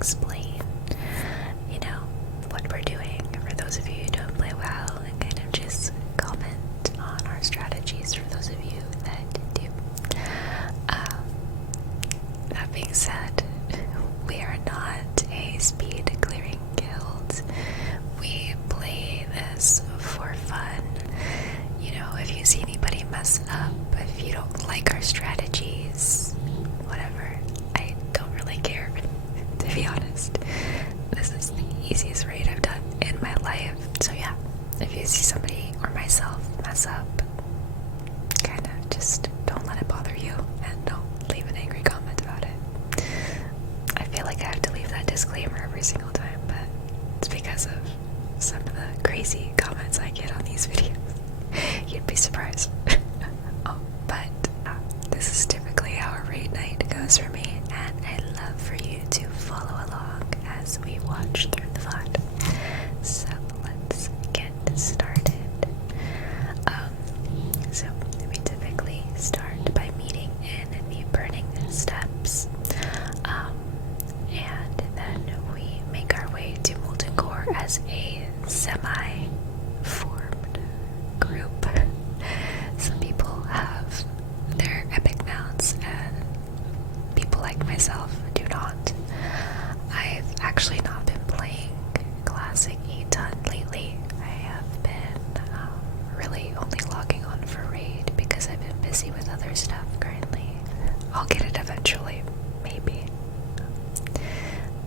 explain, what we're doing for those of you who don't play WoW, and kind of just comment on our strategies for those of you that do. That being said, we are not a speed clearing guild. We play this for fun. If you see anybody mess up, if you don't like our strategies, whatever, I don't really care, to be honest. This is the easiest raid I've done in my life. So yeah, if you see somebody or myself mess up, kind of just don't let it bother you, and don't leave an angry comment about it. I feel like I have to leave that disclaimer every single time, but it's because of some of the crazy comments I get on these videos. You'd be surprised. But this is typically how a raid night goes for me, and I'd love for you to follow along as we watch through the fun. So let's get started. So we typically start by meeting in the burning steps, and then we make our way to Molten Core as a semi-formed group. Some people have their epic mounts, and people like myself do not. I've actually not been playing Classic a ton lately. I have been really only logging on for raid because I've been busy with other stuff currently. I'll get it eventually, maybe.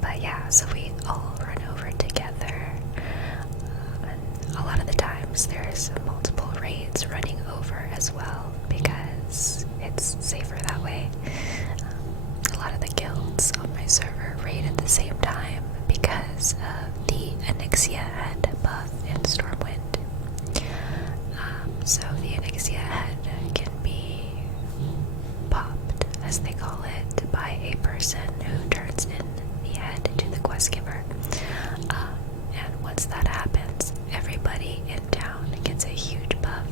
But yeah, so we all run over together. And a lot of the times there's multiple raids running over as well because it's safer that way. A lot of the guilds on my server raid at the same time because of the Onyxia head buff in Stormwind. So the Onyxia head can be popped, as they call it, by a person who turns in the head to the quest giver. And once that happens, everybody in town gets a huge buff,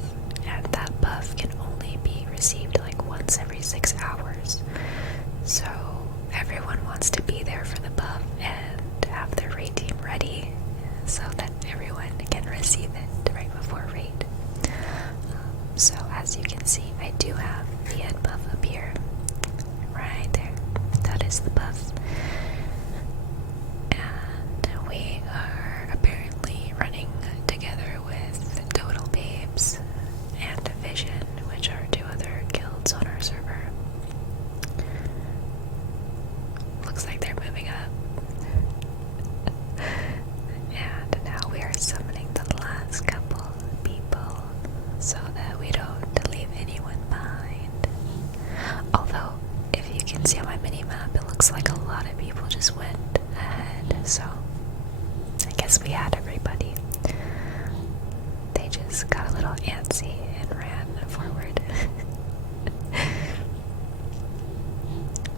and that buff can only be received like once every 6 hours. So everyone wants to be there for the buff and have their raid team ready so that everyone can receive it right before raid. So as you can see, I do have the head buff up here, right there. That is the buff. And we are apparently running together with Total Babes and Vision, which are 2 other guilds on our server. Looks like they're moving up. And now we are summoning the last couple people so that we don't leave anyone behind. Although, if you can see on my mini-map, it looks like a lot of people just went ahead, so I guess we had everybody. They just got a little antsy and ran forward.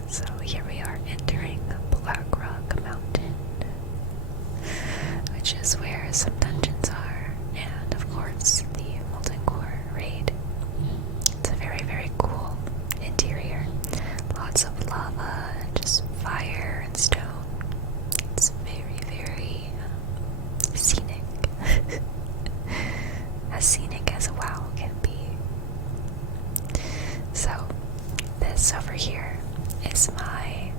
So here we are entering Blackrock Mountain, which is where some dungeons are, and of course the Molten Core raid. It's a very, very cool interior. Lots of lava, just fire and stone. It's very, very scenic. As scenic as a WoW can be. So this over here is my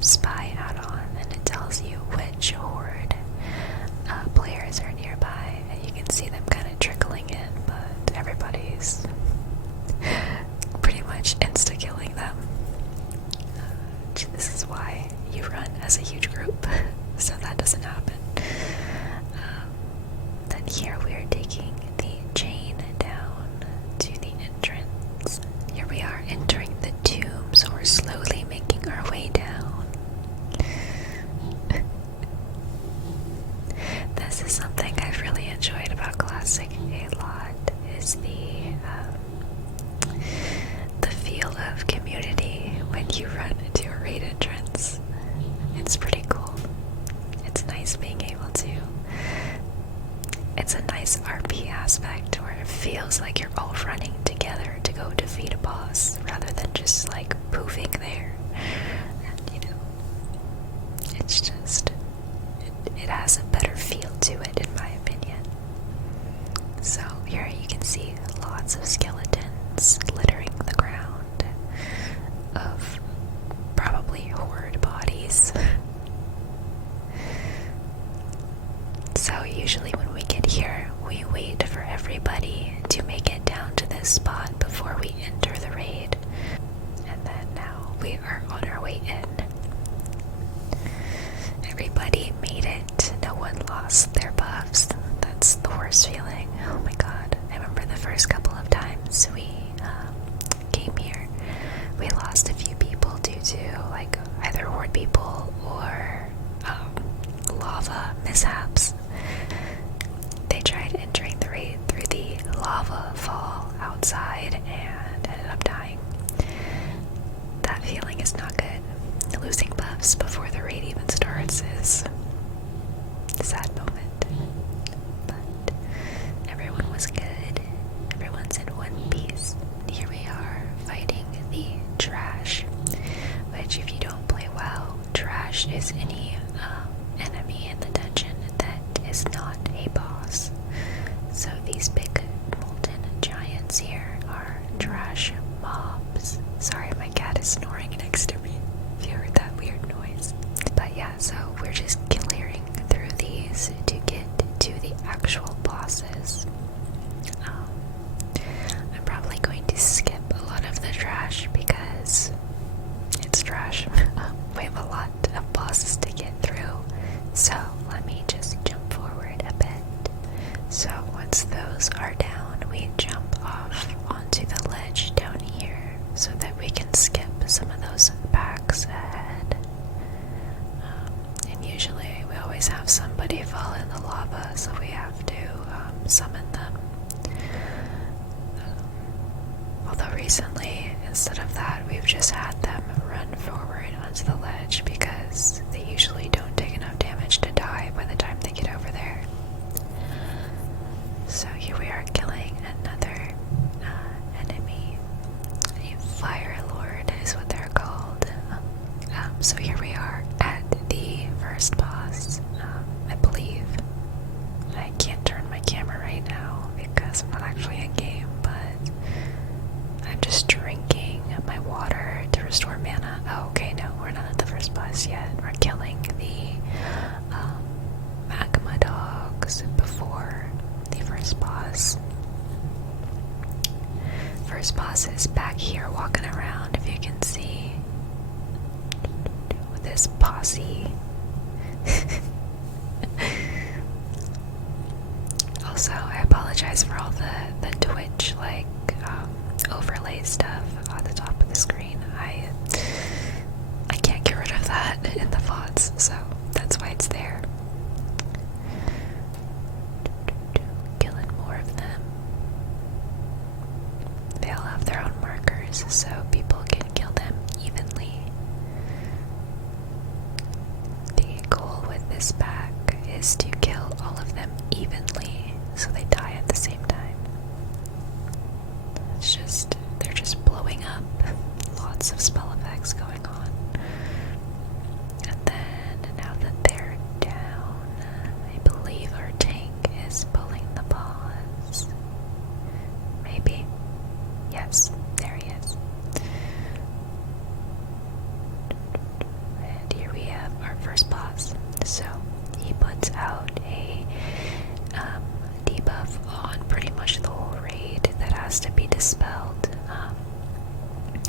spy add-on, and it tells you which horde players are nearby, and you can see them kind of trickling in, but everybody's pretty much insta-killing them. This is why you run as a huge group, so that doesn't happen. Then here we are taking the chain down to the entrance. Here we are entering the tomb, so we're slowly making our way down. This is something I've really enjoyed about Classic a lot, is the feel of community when you run into a raid entrance. It's pretty cool. It's nice being able to. It's a nice RP aspect where it feels like you're all running together to go defeat a boss rather than just like poofing there. And it's usually when we get here, we wait for everybody to make it down to this spot before we enter the raid. And then now we are on our way in. Everybody made it. No one lost their buffs. That's the worst feeling. Oh my god. I remember the first couple of times we came here, we lost a few people due to like either horde people or lava mishaps. They tried entering the raid through the lava fall outside and ended up dying. That feeling is not good. Losing buffs before the raid even starts is a sad moment. But everyone was good. Everyone's in one piece. Here we are fighting the trash, which if you don't play WoW, trash is any enemy in the dungeon that is not a boss. So these big molten giants here are trash mobs. Sorry, my cat is snoring next to me, if you heard that weird noise. But yeah, so we're just clearing through these to get to the actual bosses. I'm probably going to skip a lot of the trash because it's trash. We have a lot of bosses to get through, so let me just jump forward a bit. So once those are down, we jump off onto the ledge down here so that we can skip some of those packs ahead. And usually we always have somebody fall in the lava, so we have to summon them. Although recently, instead of that, we've just had them run forward onto the ledge because they usually don't take enough damage to die by the time they get over there. So here we are killing another enemy. A Fire Lord is what they're called. So here we are at the first boss, I believe. I can't turn my camera right now because I'm not actually in game, but I'm just drinking my water to restore mana. Oh, okay, no, we're not at the first boss yet. We're killing the Magmadogs before the first boss. First boss is back here walking around, if you can see, with this posse. Also, I apologize for all the Twitch overlay stuff on the top of the screen. I can't get rid of that in the VODs, so that's why it's there. Killing more of them. They all have their own markers, so people can kill them evenly. The goal with this pack is to kill all of them evenly, so they die at the same time. They're just blowing up. Lots of spell effects going on. And then, now that they're down, I believe our tank is pulling the boss. Maybe. Yes, there he is. And here we have our first boss. So, he puts out a debuff on pretty much the whole raid that has to be dispelled.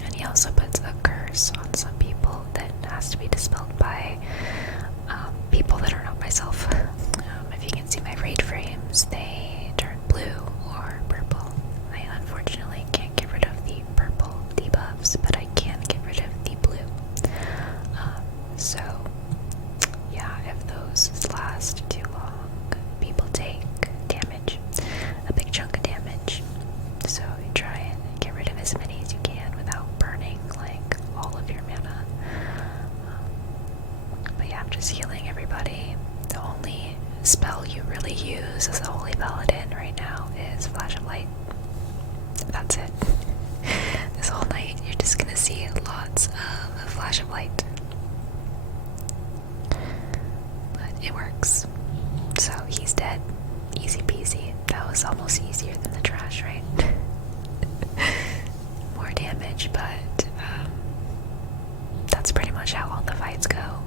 And he also puts a curse on some people that has to be dispelled by people that are not myself. If you can see my raid frames, they turn blue or purple. I unfortunately can't get rid of the purple debuffs, but I can get rid of the blue. So, yeah, if those last too long, people take damage, a big chunk of damage. So you try and get rid of as many as you can without burning like all of your mana. But yeah, I'm just healing everybody. The only spell you really use as a Holy Paladin right now is Flash of Light. That's it. This whole night you're just gonna see lots of Flash of Light. But it works. So he's dead. Easy peasy. That was almost easier than the trash, right? More damage, but that's pretty much how all the fights go.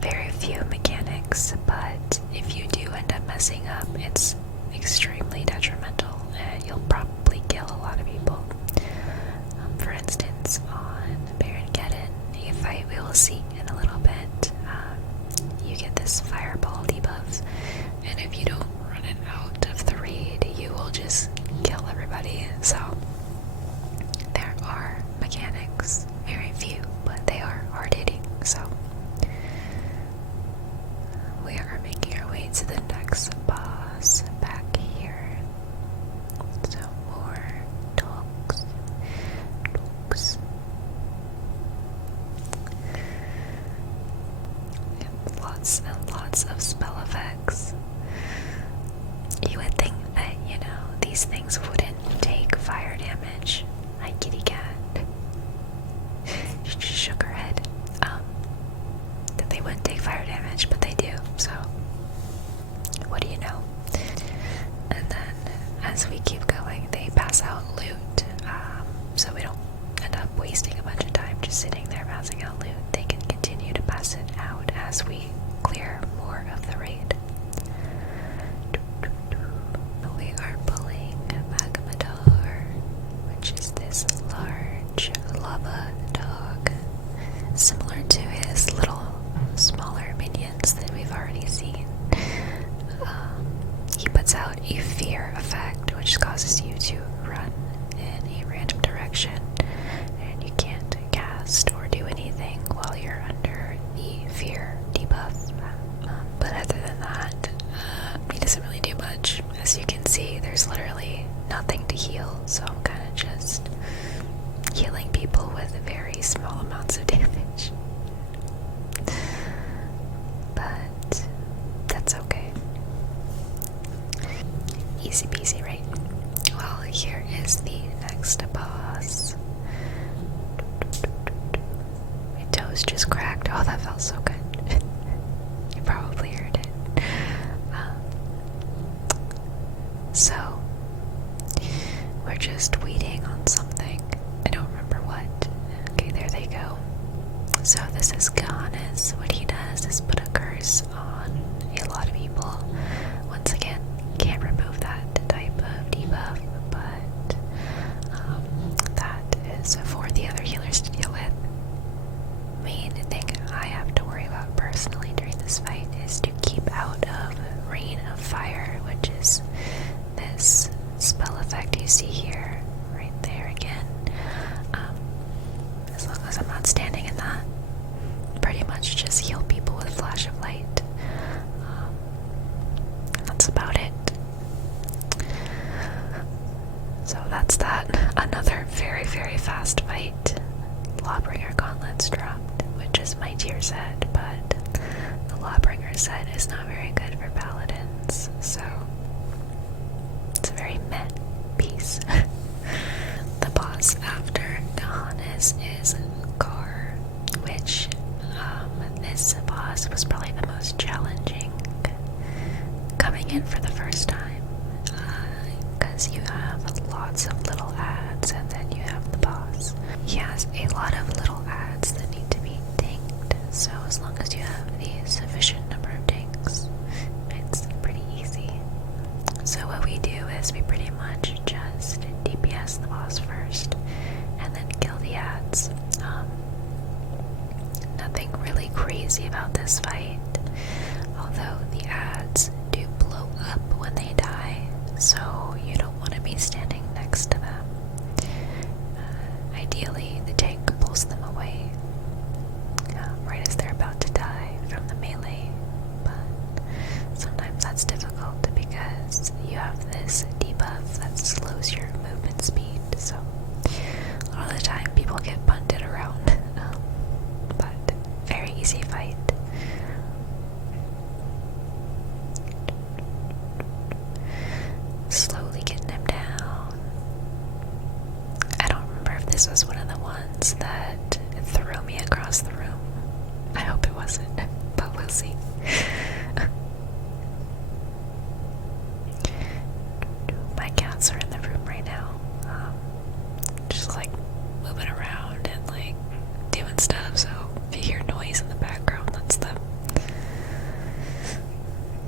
Very few mechanics, but if you do messing up, it's extremely detrimental, and you'll probably kill a lot of people. For instance, on Baron Geddon, a fight we will see in a little bit, you get this fireball debuff, and if you don't run it out of the raid, you will just kill everybody. So there are mechanics, very few, but they are hard hitting. So we are making our way to the next boss back here. So more dogs. And lots and lots of spell effects. You would think that, you know, these things wouldn't take fire damage. Hi, kitty cat. She just shook her head. That they wouldn't take fire damage, but they do, so what do you know? And then, as we keep going, they pass out loot, so we don't end up wasting a bunch of time just sitting there passing out loot. They can continue to pass it out as we clear more of the raid. We are pulling Magmadar, which is this large lava dog, similar to his little smaller minions that we've already seen. He puts out a fear effect, which causes you to run in a random direction, and you can't cast or do anything while you're under the fear debuff. But other than that, he doesn't really do much. As you can see, there's literally nothing to heal, so I'm kind of just healing people with very small amounts of damage. But that's okay. Easy peasy, right? Well, here is the next boss. My toes just cracked. Oh, that felt so good. You probably heard it. So, we're just waiting on something. I don't remember what. Okay, there they go. So this is Gehennas. What he does is put a curse on a lot of people. Once again, can't remove that type of debuff, but that is for the other healers to deal with. Main thing I have to worry about personally during this fight is to keep out of Rain of Fire, which is this spell effect you see here, right there again. As long as I'm not standing in that, pretty much just heal people with flash of light. That's about it. So that's that. Another very, very fast fight. Lawbringer gauntlets dropped, which is my tier set, but the Lawbringer set is not very good for paladins, so it's a very meh piece. The boss after Gehennas is Garr, which this boss was probably the most challenging coming in for the first time, because you have lots of little ads and then you have the boss. He has a lot of little ads that need to be dinged, so as long as you have the sufficient number of dings, it's pretty easy. So what we do is we pretty much just DPS the boss first and then kill the ads. Nothing really crazy about this fight, although the ads do blow up when they die, so you don't want to be standing next to them. Ideally, the tank pulls them away right as they're about to die from the melee, but sometimes that's difficult because you have this debuff that slows your movement speed, so a lot of the time people get bunted around, but very easy fight. Slowly getting him down. I don't remember if this was one of the ones that threw me across the room. I hope it wasn't, but we'll see. My cats are in the room right now, just like moving around and like doing stuff, so if you hear noise in the background, that's them.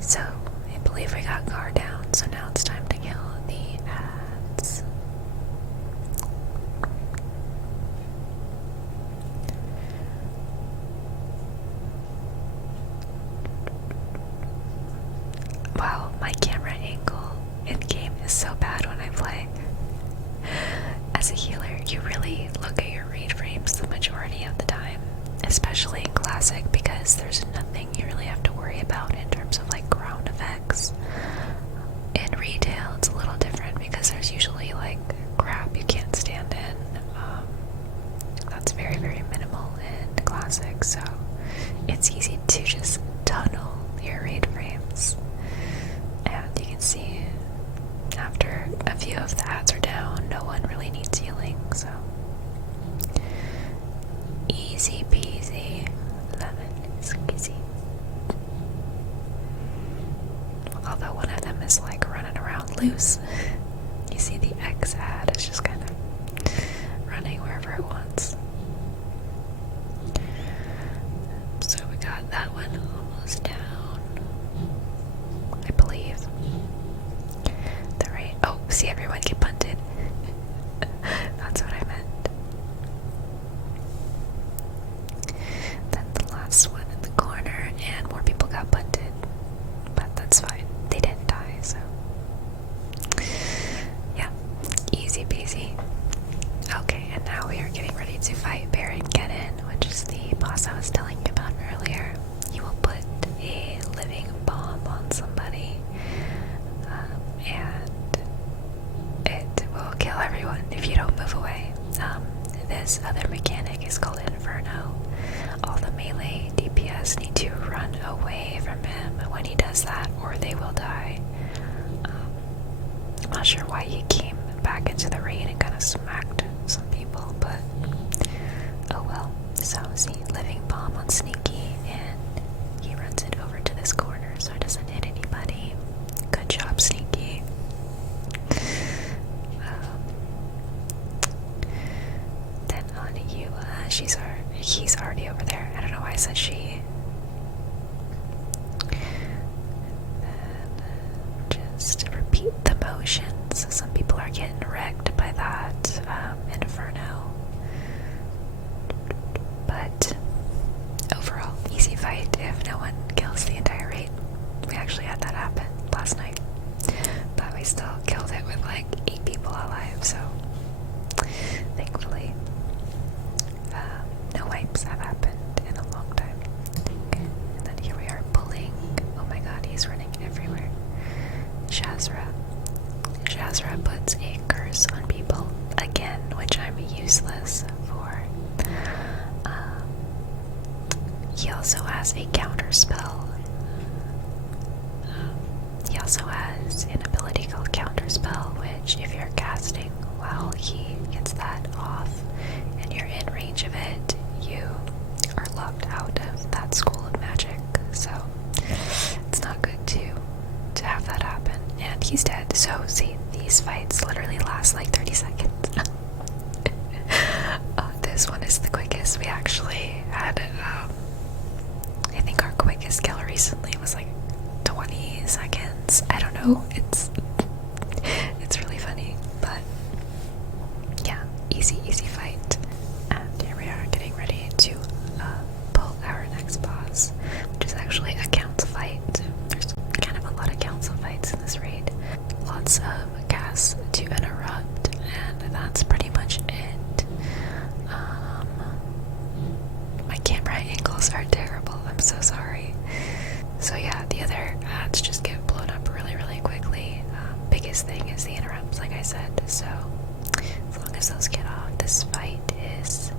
So I believe loose. You see the X ad, it's just kind of running wherever it wants. So we got that one almost down, I believe. The right. Oh, see everyone get punted. That's what I meant. Then the last one in the corner, and more people got punted. But that's fine. They didn't die, so. Yeah, easy peasy. Okay, and now we are getting ready to fight Baron Geddon, which is the boss I was telling you about earlier. You will put a living bomb on somebody, and it will kill everyone if you don't move away. This other mechanic is called Inferno. All the melee DPS need to run away from him when he does that, or they will die. I'm not sure why he came back into the raid and kind of smacked some people, but oh well. So see, living bomb on Sneaky, and he runs it over to this corner so it doesn't hit anybody. Good job, Sneaky. Then on you, he's already over there. I don't know why I said she. Just repeat the motions. Some people are getting wrecked by that Inferno. But overall, easy fight if no one kills the entire raid. We actually had that happen last night. But we still killed it with like 8 people alive, so thankfully no wipes have happened in a long time. Okay. And then here we are pulling. Oh my god, he's running everywhere. Shazzrah. Shazzrah puts a curse on people again, which I'm useless for. He also has a counter spell. He also has an ability called counter spell, which if you're casting while he gets that off and you're in range of it, you are locked out of that school of magic. So it's not good to have that happen. And he's dead. So see, these fights literally last like 30 seconds. This one is the quickest. We actually had, I think our quickest kill recently was like 20 seconds. I don't know. It's really funny, but yeah, easy fight. And here we are getting ready to pull our next boss, which is actually a council fight. There's kind of a lot of council fights in this raid. Lots of casts to interrupt, and that's pretty much it. My camera angles are terrible. I'm so sorry. So yeah, the other ads just get blown up really quickly. Biggest thing is the interrupts, like I said. So as long as those get off, this fight is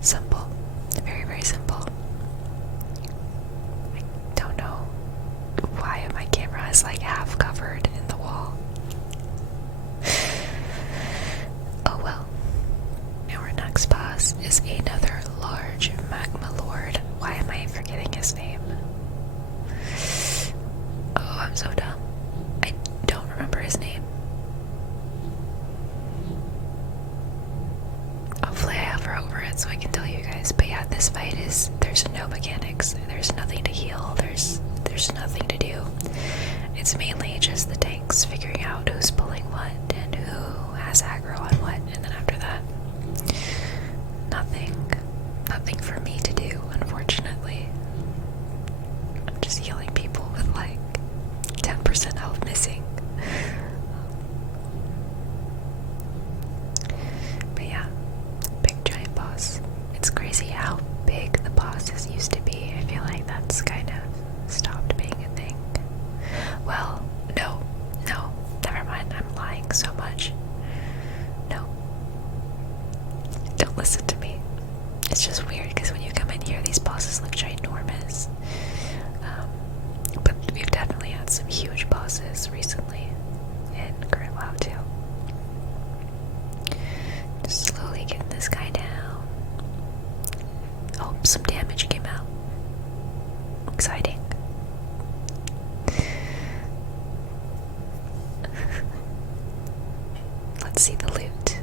simple. Very simple. I don't know why my camera is like half covered in the wall. Oh well. Our next boss is another large magma lord. Why am I forgetting his name? Oh, I'm so dumb. I don't remember his name. Hopefully I hover over it so I can tell you guys. But yeah, this fight is, there's no mechanics. There's nothing to heal. There's nothing to do. It's mainly just the tanks figuring out who's pulling what and who has aggro on what, and then after that, nothing for me to do, unfortunately. I'm just healing people with like 10% health missing. But yeah, big giant boss. It's crazy how big the bosses used to be. I feel like that's kind of stopped being a thing. Well, no, never mind. I'm lying so much. No. Don't listen to me. It's just weird because when you come in here, these bosses look ginormous. But we've definitely had some huge bosses recently in current WoW too. Just slowly getting this guy down. Oh, some damage came out. Exciting. Let's see the loot.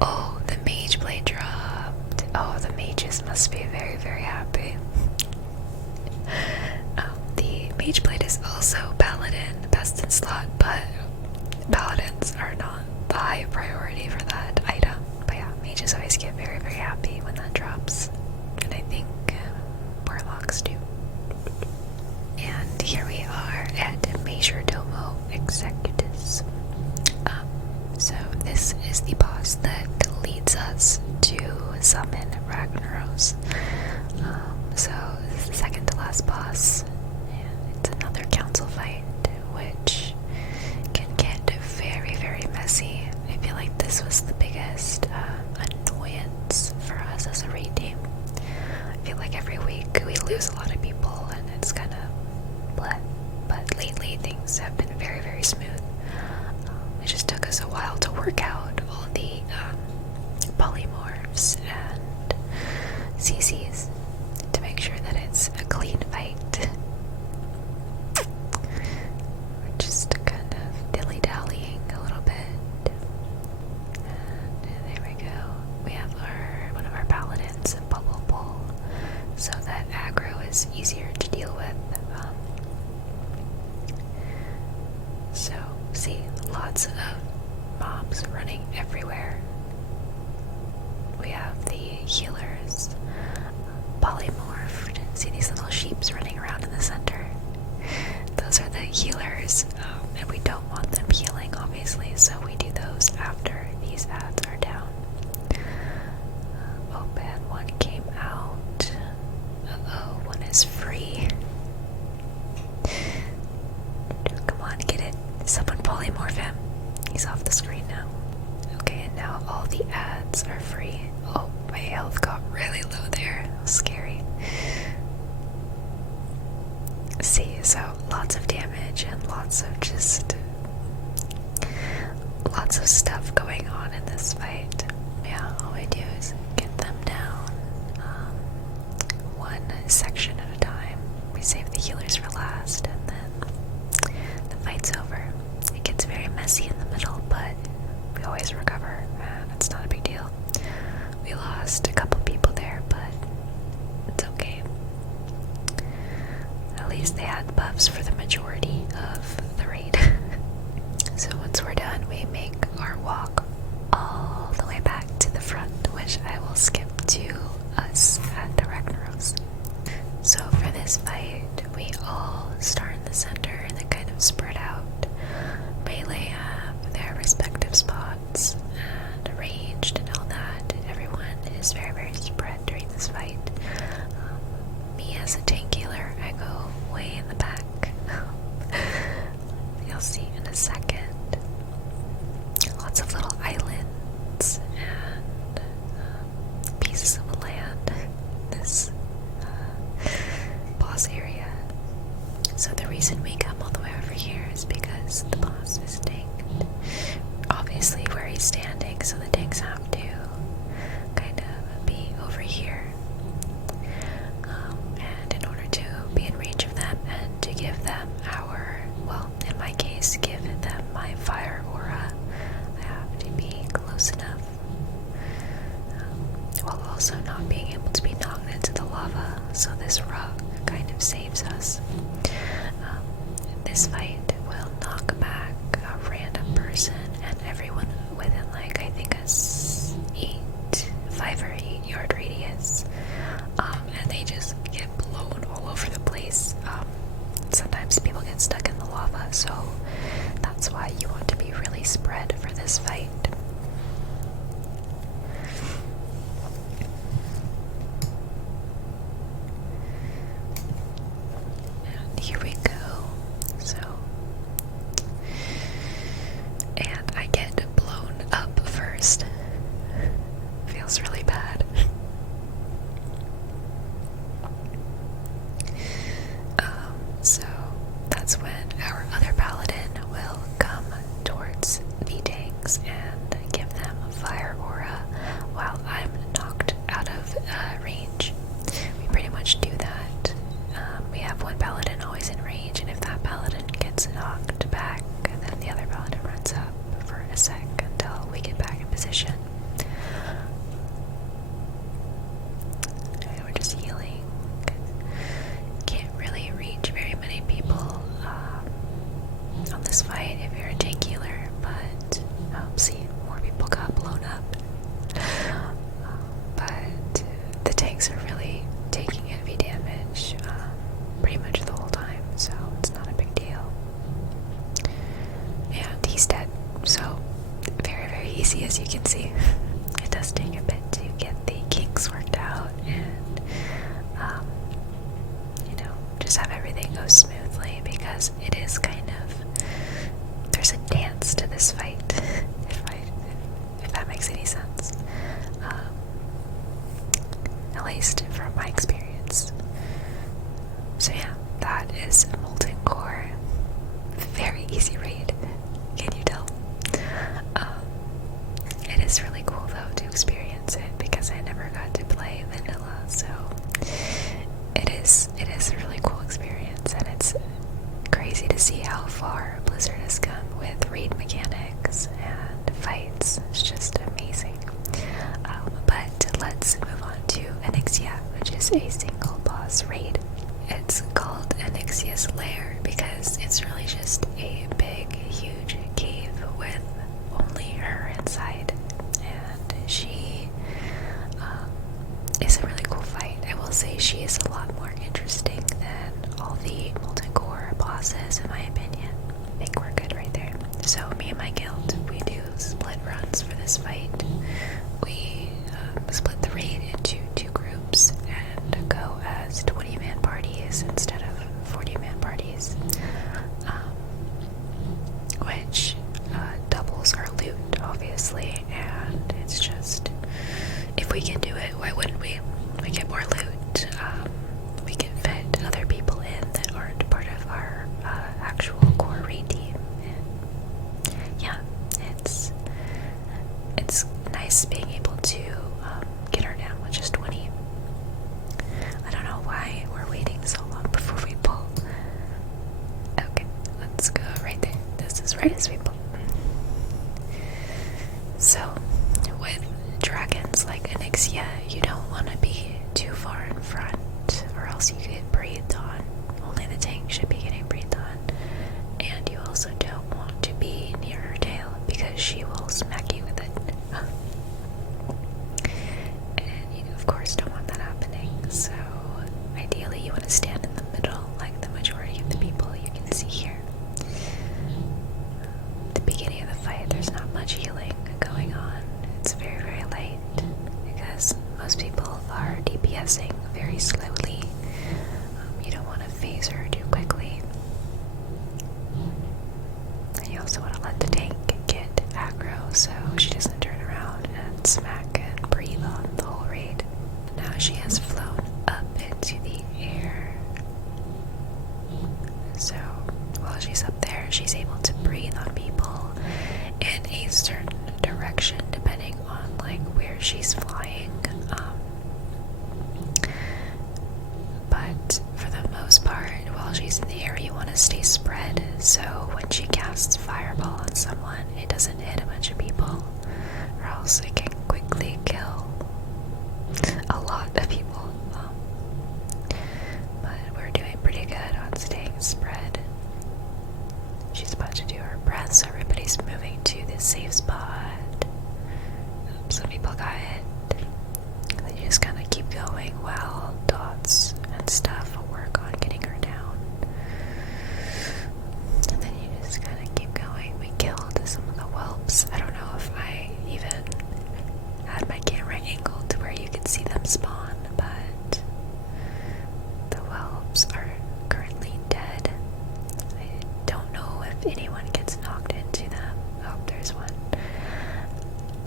Oh, the mage blade dropped. Oh, the mages must be very, very happy. The mage blade is also paladin, best in slot, but paladins are not the high priority for that item. But yeah, mages always get very, very happy when that drops. And I think warlocks do. And here we are at Majordomo Executus. So this is the boss that leads us to summon Ragnaros. So this is the second to last boss, and it's another council fight, which can get very, very messy. I feel like this was the biggest annoyance for us as a raid team. I feel like every week we lose a lot of people, and it's kind of bleh. But lately things have been very, very smooth. It just took us a while to work out all the polymorphs and CCs to make sure that it's a clean fight. We're just kind of dilly-dallying a little bit. And there we go. We have one of our paladins, Bubble Bull, so that aggro is easier to deal with. So, see, lots of mobs running everywhere. We have the healers polymorphed. See these little sheeps running around in the center? Those are the healers, and we don't want them healing, obviously, so we do those after these ads are down. Oh, and one came out. Uh-oh, one is free. Come on, get it. Someone polymorph him. He's off the screen now. Okay, and now all the ads are free. Oh, my health got really low there. Scary. See, so lots of damage and lots of stuff going on in this fight. Yeah, all we do is get them down one section at a time. We save the healers for last, and then the fight's over. It gets very messy in the middle, but we always recover, and it's not a big deal. We lost a couple people there, but it's okay. At least they had buffs for the majority of the raid. So once we're done, we make our walk all the way back to the front, which I will skip to us at the Ragnaros. So for this fight, we all start in the center and then kind of spread out. Melee have their respective spots and arranged and all that. Everyone is very, very spread during this fight. Me as a tank healer, I go way in the back. You'll see in a second. Lots of little islands and pieces of land. This boss area. So the reason we come all the way over here is because the boss is tanked. Obviously where he's standing, so the tanks have to kind of be over here. And in order to be in range of them and to give them in my case, give them my fire aura, I have to be close enough while also not being able to be knocked into the lava, so this rock kind of saves us. This fight will knock back a random person and everyone within I think a 5 or 8 yard radius, and they just get blown all over the place. Sometimes people get stuck in the lava, so that's why you want to be really spread for this fight. And here we go. And I get blown up first. Feels really bad. So that's when our other paladin will come towards the tanks and give them a fire aura while I'm knocked out of range. We pretty much do that. We have one paladin always in range, and if that paladin gets knocked back, then the other paladin runs up for a sec until we get back in position. And we're just healing. Can't really reach very many people on this fight if you're a tank healer, but see, more people got blown up. But the tanks are really taking heavy damage pretty much the whole time, so it's not a big deal. And he's dead, so very, very easy, as you can see. It does take a bit to get the kinks worked out and, just have everything go smoothly, because it is kind of, there's a dance to this fight, if that makes any sense. At least from my experience. So yeah, that is a Molten Core. Very easy raid, can you tell? It is really cool though to experience it, because I never got to play vanilla, so it is a really cool experience, and it's crazy to see how far Blizzard has come with raid mechanics and fights. It's just amazing. But let's move on to Onyxia, which is a single boss raid. It's called Onyxia's Lair because it's really just a big, huge cave with only her inside, and she is a really cool fight. I will say she is a lot more interesting than all the Molten Core bosses, in my opinion. I think we're good right there. So me and my guild, we do split runs for this fight. We split the raid into 2 groups and go as 20-man parties instead of 40-man parties, which doubles our loot, obviously, and it's just, if we can do it, why wouldn't we? We get more loot, we can fit other people in that aren't part of our actual core raid team, and yeah, it's nice being able to get her down with just 20. I don't know why we're waiting so long before we pull. Okay, let's go right there. This is right as we pull. So, with dragons like Onyxia, you don't want to be too far in front, or else you get breathed on. Only the tank should be getting breathed on. And you also don't want to be near her tail, because she will smack you with it. And you, of course, don't want that happening. So, ideally, you want to stand in the middle, like the majority of the people you can see here. At the beginning of the fight, there's not much healing going on. It's very, very light, because most people are DPSing very slowly. You don't want to phase her too quickly. And you also want to let the tank get aggro so she doesn't turn around and smack and breathe on the whole raid. Now she has flown up into the air. So while she's up there, she's able to breathe on people in a certain direction depending on like where she's flying. But for the most part, while she's in the air, you want to stay spread, so when she casts Fireball on someone, it doesn't hit a bunch of people, or else it can quickly kill a lot of people. But we're doing pretty good on staying spread. She's about to do her breath, so everybody's moving to this safe spot. Some people got hit. Then you just kind of keep going while dots and stuff work on getting her down. And then you just kind of keep going. We killed some of the whelps. I don't know if I even had my camera angled to where you could see them spawn, but the whelps are currently dead. I don't know if anyone gets knocked into them. Oh, there's one.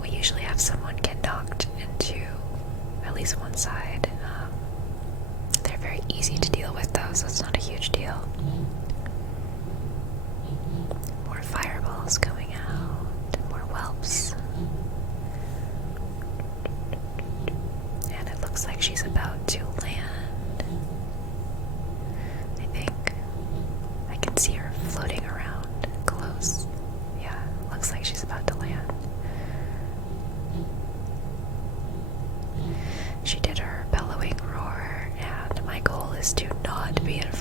We usually have someone get knocked into at least one side. They're very easy to deal with though, so it's not a huge deal. More fireballs coming out, more whelps. And it looks like she's about to land. I think I can see her floating around close. Yeah, looks like she's about to land.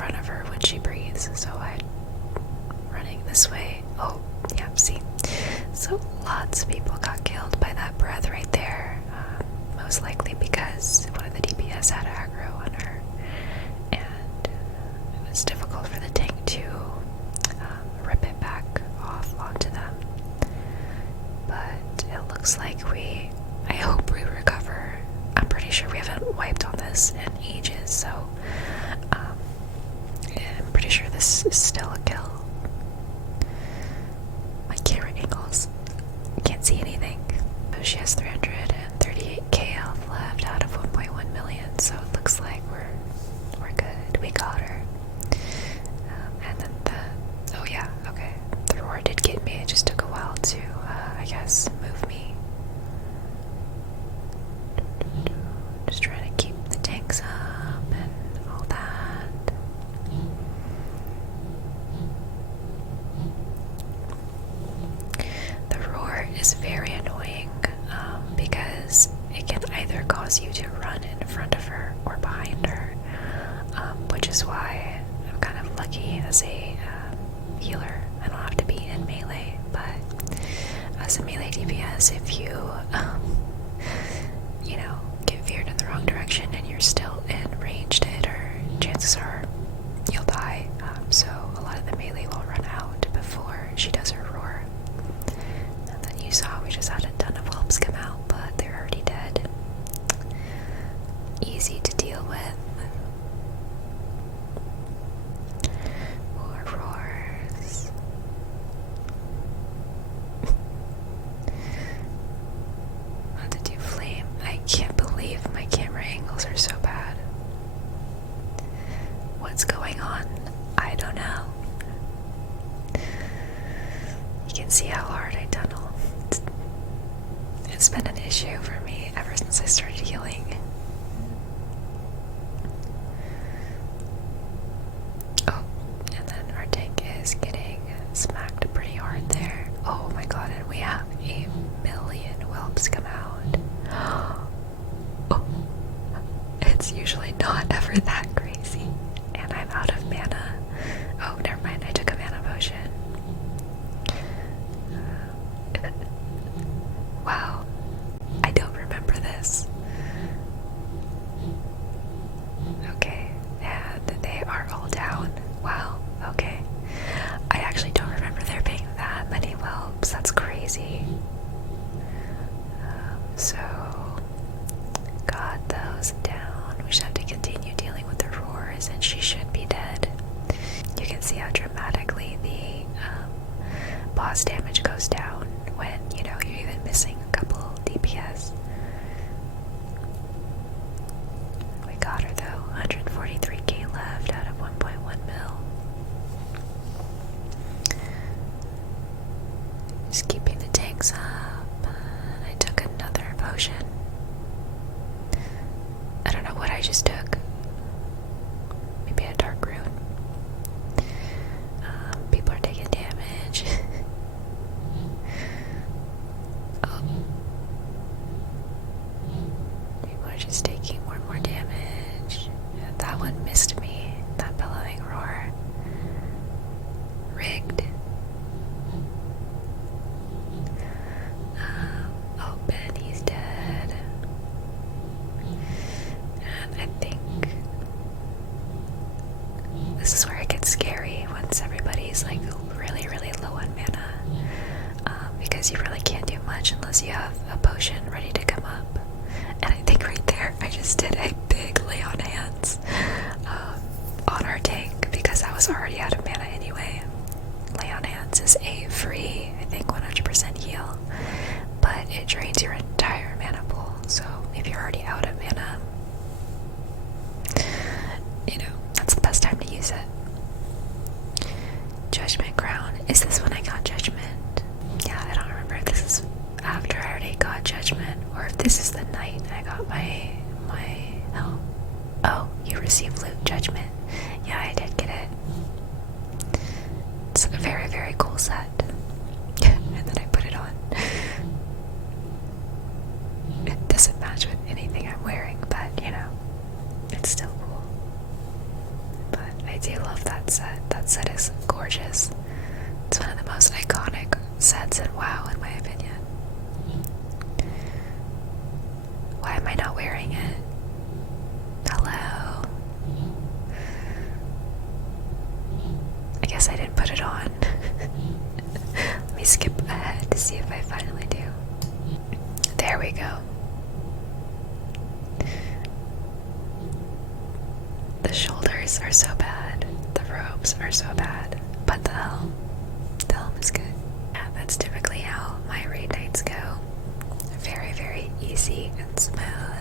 front of her when she breathes, so I'm running this way. Oh, yeah, see? So lots of people got killed by that breath right there, most likely because one of the DPS had aggro on her, and it was difficult for the tank to rip it back off onto them. But it looks like I hope we recover. I'm pretty sure we haven't wiped on this in ages, so I'm pretty sure this is still a kill. My camera angles, can't see anything. So she has 338k health left out of 1.1 million, so it looks like we're good. We got her. And then oh yeah, okay. The roar did get me. It just took a while to, I guess, move me. Just trying to keep the tanks up and all that. The roar is very annoying because it can either cause you to run in front of her or behind her, which is why I'm kind of lucky as a healer. I don't have to be in melee, but as a melee DPS, if you get veered in the wrong direction and you're still in ranged hit, or chances are you'll die. So a lot of the melee will run out before she does her roar. And then you saw we just had a ton of whelps come out, but they're already dead. Easy to deal with. More roars. How to do flame. I can't believe my camera angles are so bad. What's going on? I don't know. You can see how hard I tunnel. It's been an issue for me ever since I started healing. Oh, and then our tank is getting smacked pretty hard there. Oh my god, and we have 1,000,000 whelps come out. Oh, it's usually not ever that crazy. And I'm out of mana. Oh, never mind, I took a mana potion. Wow, I don't remember this. Okay, and they are all down. Wow, okay. I actually don't remember there being that many whelps. That's crazy. So, got those down. We should have to continue dealing with the roars, and she should be dead. You can see how dramatically the boss damage goes down when, you're even missing a couple DPS. We got her though, 143k left out of 1.1 mil. Just keeping the tanks up. I took another potion. I don't know what I just took. Maybe a dark rune. People are taking damage. Oh. People are just taking more and more damage. That one missed me. That bellowing roar. Rigged. Oh, Ben, he's dead. And I think this is where it gets scary once everybody's like really, really low on mana. Because you really can't do much unless you have a potion ready to come up. And I think right there, I just did a big lay on hands on our tank because I was already out of mana anyway. Lay on hands is a free, I think 100% heal, but it drains your entire mana pool. So if you're already out of mana, that's the best time to use it. Judgment Crown. Is this when I got Judgment? Yeah, I don't remember if this is after I already got Judgment or if this is the night I got my oh, you receive loot Judgment. Yeah, I did get it. It's a very, very cool set. And then I put it on. It doesn't match with anything I'm wearing, but it's still cool. But I do love that set. That set is gorgeous. It's one of the most iconic sets in WoW, in my opinion. Why am I not wearing it? Hello? I guess I didn't put it on. Let me skip ahead to see if I finally do. There we go. The shoulders are so bad. The robes are so bad. But the helm is good. Yeah, that's typically how my raid nights go. Very, very easy and smooth.